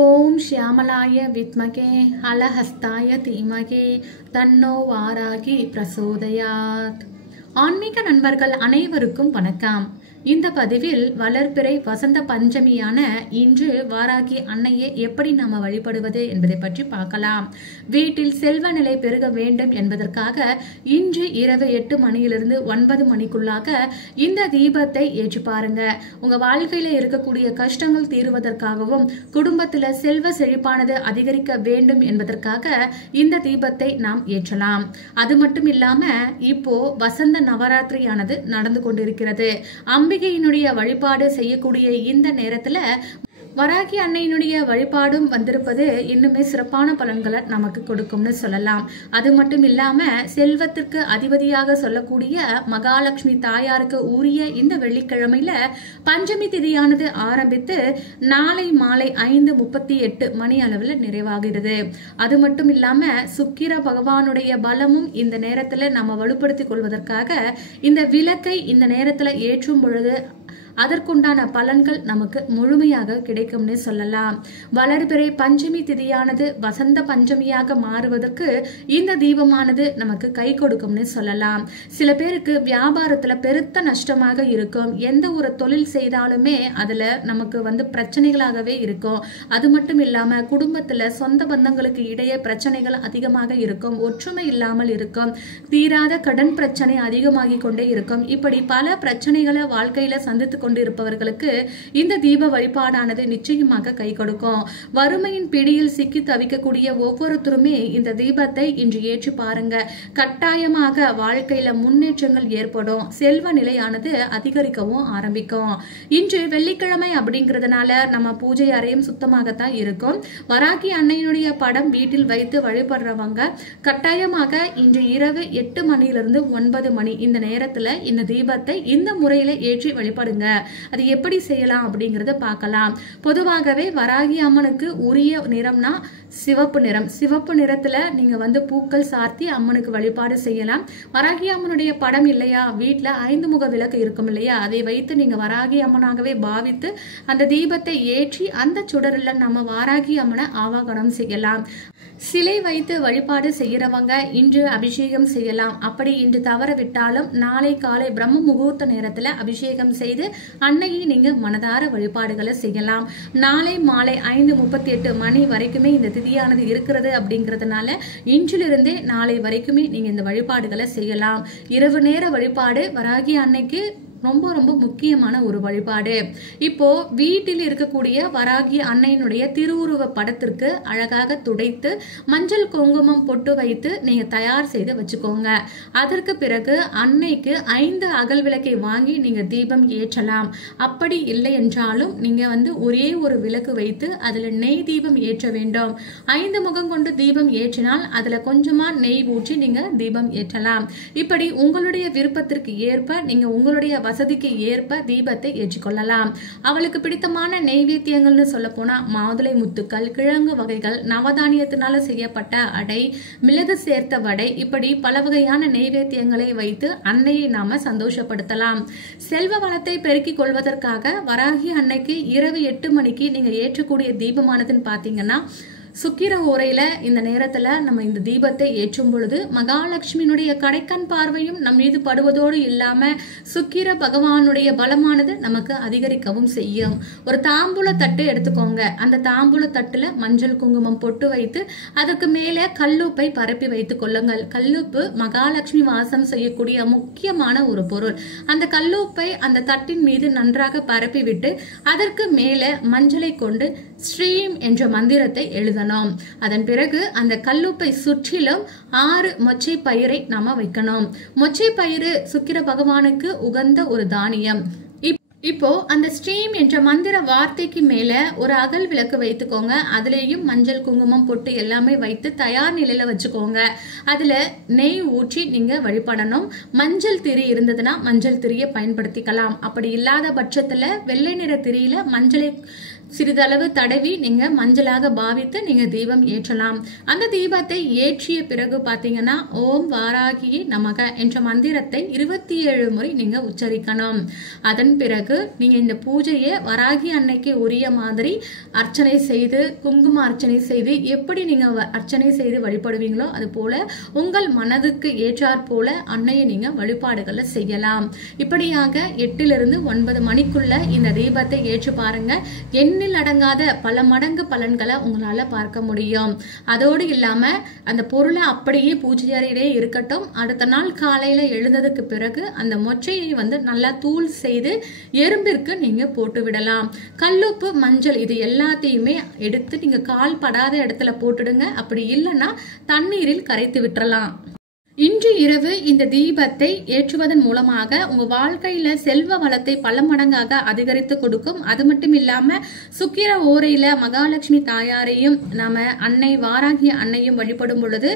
ஓம் ஷியாமலாய வித்மகே அலஹஸ்தாய தீமகே தன்னோ வாராகி பிரசோதயாத். ஆன்மீக நண்பர்கள் அனைவருக்கும் வணக்கம். இந்த பதிவில் வளர்பிறை வசந்த பஞ்சமியான இன்று வாராகி அன்னையை எப்படி நாம வழிபடுவது என்பதை பற்றி பார்க்கலாம். வீட்டில் செல்வ நிலை பெருக வேண்டும் என்பதற்காக இன்று இரவு 8 மணியிலிருந்து 9 மணிக்குள்ளாக இந்த தீபத்தை ஏற்றி பாருங்க. உங்க வாழ்க்கையில இருக்கக்கூடிய கஷ்டங்கள் தீருவதற்காகவும் குடும்பத்துல செல்வ செழிப்பானது அதிகரிக்க வேண்டும் என்பதற்காக இந்த தீபத்தை நாம் ஏற்றலாம். அது மட்டும் இல்லாம இப்போ வசந்த நவராத்திரியானது நடந்து கொண்டிருக்கிறது. அம்பிகையினுடைய வழிபாடு செய்யக்கூடிய இந்த நேரத்துல வராகி அன்னையினுடைய வழிபாடும் வந்திருப்பது இன்னுமே சிறப்பான பலன்களை நமக்கு கொடுக்கும்னு சொல்லலாம். அது மட்டும் இல்லாம செல்வத்திற்கு அதிபதியாக சொல்லக்கூடிய மகாலட்சுமி தாயாருக்கு உரிய இந்த வெள்ளிக்கிழமையில பஞ்சமி திதியானது ஆரம்பித்து நாளை மாலை 5:38 மணி அளவுல நிறைவாகிறது. அது மட்டும் இல்லாம சுக்கிர பகவானுடைய பலமும் இந்த நேரத்துல நம்ம வலுப்படுத்திக் கொள்வதற்காக இந்த விளக்கை இந்த நேரத்துல ஏற்றும் பொழுது அதற்குண்டான பலன்கள் நமக்கு முழுமையாக கிடைக்கும்னு சொல்லலாம். வளர்பிறை பஞ்சமி திதியானது வசந்த பஞ்சமியாக மாறுவதற்கு இந்த தீபமானது நமக்கு கை கொடுக்கும்னு சொல்லலாம். சில பேருக்கு வியாபாரத்துல பெருத்த நஷ்டமாக இருக்கும். எந்த ஒரு தொழில் செய்தாலுமே அதுல நமக்கு பிரச்சனைகளாகவே இருக்கும். அது மட்டும் இல்லாம குடும்பத்துல சொந்த பந்தங்களுக்கு இடையே பிரச்சனைகள் அதிகமாக இருக்கும். ஒற்றுமை இல்லாமல் இருக்கும். தீராத கடன் பிரச்சனை அதிகமாகி கொண்டே இருக்கும். இப்படி பல பிரச்சனைகளை வாழ்க்கையில சந்தித்து கொண்டிருப்பவர்களுக்கு இந்த தீப வழிபாடானது நிச்சயமாக கை கொடுக்கும். வறுமையின் பிடியில் சிக்கி தவிக்கக்கூடிய ஒவ்வொருத்தருமே இந்த தீபத்தை இன்று ஏற்றி பாருங்க. கட்டாயமாக வாழ்க்கையில முன்னேற்றங்கள் ஏற்படும். செல்வ நிலையானது அதிகரிக்கவும் ஆரம்பிக்கும். இன்று வெள்ளிக்கிழமை அப்படிங்கிறதுனால நம்ம பூஜை அறையும் சுத்தமாகத்தான் இருக்கும். வராகி அன்னையினுடைய படம் வீட்டில் வைத்து வழிபடுறவங்க கட்டாயமாக இன்று இரவு 8 மணியிலிருந்து 9 மணி இந்த நேரத்துல இந்த தீபத்தை இந்த முறையில ஏற்றி வழிபடுங்க. அது எப்படி செய்யலாம் அப்படிங்கறத பார்க்கலாம். பொதுவாகவே வராகி அம்மனுக்கு உரிய நிறம்னா சிவப்பு நிறம். சிவப்பு நிறத்துல நீங்க பூக்கள் சார்த்தி அம்மனுக்கு வழிபாடு செய்யலாம். வராகி அம்மனுடைய படம் இல்லையா, வீட்டுல 5 முக விளக்கு இருக்கும் இல்லையா, அதை வைத்து நீங்க வராகி அம்மனாகவே பாவித்து அந்த தீபத்தை ஏற்றி அந்த சுடரில் நம்ம வாராகி அம்மனை ஆவாகனம் செய்யலாம். சிலை வைத்து வழிபாடு செய்யறவங்க இன்று அபிஷேகம் செய்யலாம். அப்படி இன்று தவற விட்டாலும் நாளை காலை பிரம்ம முகூர்த்த நேரத்துல அபிஷேகம் செய்து அன்னையை நீங்க மனதார வழிபாடுகளை செய்யலாம். நாளை மாலை 5:38 மணி வரைக்குமே இந்த திதியானது இருக்கிறது அப்படிங்கறதுனால இன்றிலிருந்தே நாளை வரைக்குமே நீங்க இந்த வழிபாடுகளை செய்யலாம். இரவு நேர வழிபாடு வராகி அன்னைக்கு ரொம்ப ரொம்ப முக்கியமான ஒரு வழிபாடு. இப்போ வீட்டில் இருக்கக்கூடிய வராகி அன்னையினுடைய திருவுருவ படத்திற்கு அழகாக துடைத்து மஞ்சள் குங்குமம் பொட்டு வைத்து நீங்க தயார் செய்து வச்சுக்கோங்க. அதற்கு பிறகு அன்னைக்கு 5 அகல் விளக்கை வாங்கி நீங்க தீபம் ஏற்றலாம். அப்படி இல்லை என்றாலும் நீங்க ஒரே ஒரு விளக்கு வைத்து அதுல நெய் தீபம் ஏற்ற வேண்டும். 5 முகம் கொண்டு தீபம் ஏற்றினால் அதுல கொஞ்சமா நெய் ஊற்றி நீங்க தீபம் ஏற்றலாம். இப்படி உங்களுடைய விருப்பத்திற்கு ஏற்ப நீங்க உங்களுடைய வசதிக்கு ஏற்ப தீபத்தை ஏற்றிக்கொள்ளலாம். அவளுக்கு பிடித்தமான நெய்வேத்தியங்கள்னு சொல்ல போனா மாதுளை முத்துக்கள், கிழங்கு வகைகள், நவதானியத்தினால செய்யப்பட்ட அடை, மிளகு சேர்த்த வடை, இப்படி பல வகையான நெய்வேத்தியங்களை வைத்து அன்னையை நாம சந்தோஷப்படுத்தலாம். செல்வ வளத்தை பெருக்கிக் கொள்வதற்காக வராகி அன்னைக்கு இரவு 8 மணிக்கு நீங்க ஏற்றக்கூடிய தீபமானதுன்னு பாத்தீங்கன்னா சுக்கிர ஓரையில இந்த நேரத்துல நம்ம இந்த தீபத்தை ஏற்றும் பொழுது மகாலட்சுமியினுடைய கடைக்கண் பார்வையும் நம் மீது படுவதோடு இல்லாம சுக்கிர பகவானுடைய பலமானது நமக்கு அதிகரிக்கவும் செய்யும். ஒரு தாம்பூல தட்டு எடுத்துக்கோங்க. அந்த தாம்பூல தட்டுல மஞ்சள் குங்குமம் பொட்டு வைத்து அதுக்கு மேல கல்லுப்பை பரப்பி வைத்துக் கொள்ளுங்கள். கல்லுப்பு மகாலட்சுமி வாசம் செய்யக்கூடிய முக்கியமான ஒரு பொருள். அந்த கல்லுப்பை அந்த தட்டின் மீது நன்றாக பரப்பி விட்டு அதற்கு மேல மஞ்சளை கொண்டு ஸ்ரீம் என்ற மந்திரத்தை எழுதணும். அதன் பிறகு அந்த கல்லுப்பை சுற்றிலும் 6 மொச்சை பயிரை நாம வைக்கணும். மொச்சை பயிறு சுக்கிர பகவானுக்கு உகந்த ஒரு தானியம். இப்போ அந்த ஸ்ரீம் என்ற மந்திர வார்த்தைக்கு மேல ஒரு அகல் விளக்கு வைத்துக்கோங்க. அதுலயும் மஞ்சள் குங்குமம் பொட்டு எல்லாமே வைத்து தயார் நிலையில வச்சுக்கோங்க. அதுல நெய் ஊற்றி நீங்க வழிபடணும். மஞ்சள் திரி இருந்ததுன்னா மஞ்சள் திரியை பயன்படுத்திக்கலாம். அப்படி இல்லாத பட்சத்துல வெள்ளை நிற திரியில மஞ்சளை சிறிதளவு தடவி நீங்க மஞ்சளாக பாவித்து நீங்க தீபம் ஏற்றலாம். அந்த தீபத்தை ஏற்றிய பிறகு பாத்தீங்கன்னா ஓம் வாராகியே நமக என்ற மந்திரத்தை 27 முறை நீங்க உச்சரிக்கணும். அதன் பிறகு நீங்க இந்த பூஜையை வராகி அன்னைக்கு உரிய மாதிரி அர்ச்சனை செய்து குங்கும அர்ச்சனை செய்து எப்படி நீங்க அர்ச்சனை செய்து வழிபடுவீங்களோ அது போல உங்கள் மனதுக்கு ஏற்றாற் போல அன்னையை நீங்க வழிபாடுகளை செய்யலாம். இப்படியாக 8 இருந்து 9 மணிக்குள்ள இந்த தீபத்தை ஏற்று பாருங்க. எண்ணில் அடங்காத பல மடங்கு பலன்களை உங்களால பார்க்க முடியும். அதோடு இல்லாம அந்த பொருளை அப்படியே பூஜை அறையிலே இருக்கட்டும். அடுத்த நாள் காலையில எழுந்ததுக்கு பிறகு அந்த மொச்சையை நல்லா தூள் செய்து எறும்பிற்கு நீங்க போட்டு விடலாம். கல்லுப்பு மஞ்சள் இது எல்லாத்தையுமே எடுத்து நீங்க கால் படாத இடத்துல போட்டுடுங்க. அப்படி இல்லைன்னா தண்ணீரில் கரைத்து விட்டுறலாம். இன்று இரவு இந்த தீபத்தை ஏற்றுவதன் மூலமாக உங்க வாழ்க்கையில செல்வ வளத்தை பல மடங்காக அதிகரித்து கொடுக்கும். அது மட்டும் இல்லாம சுக்கிர ஓரையில மகாலட்சுமி தாயாரையும் நாம அன்னை வாராகி அன்னையும் வழிபடும் பொழுது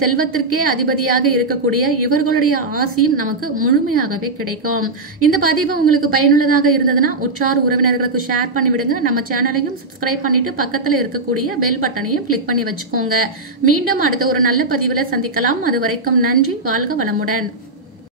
செல்வத்திற்கே அதிபதியாக இருக்கக்கூடிய இவர்களுடைய ஆசியும் நமக்கு முழுமையாகவே கிடைக்கும். இந்த பதிவு உங்களுக்கு பயனுள்ளதாக இருந்ததுன்னா உற்றார் உறவினர்களுக்கு ஷேர் பண்ணி விடுங்க. நம்ம சேனலையும் சப்ஸ்கிரைப் பண்ணிட்டு பக்கத்துல இருக்கக்கூடிய பெல் பட்டனையும் கிளிக் பண்ணி வச்சுக்கோங்க. மீண்டும் அடுத்த ஒரு நல்ல பதிவுல சந்திக்கலாம். அதுவரை நன்றி. வாழ்க வளமுடன்.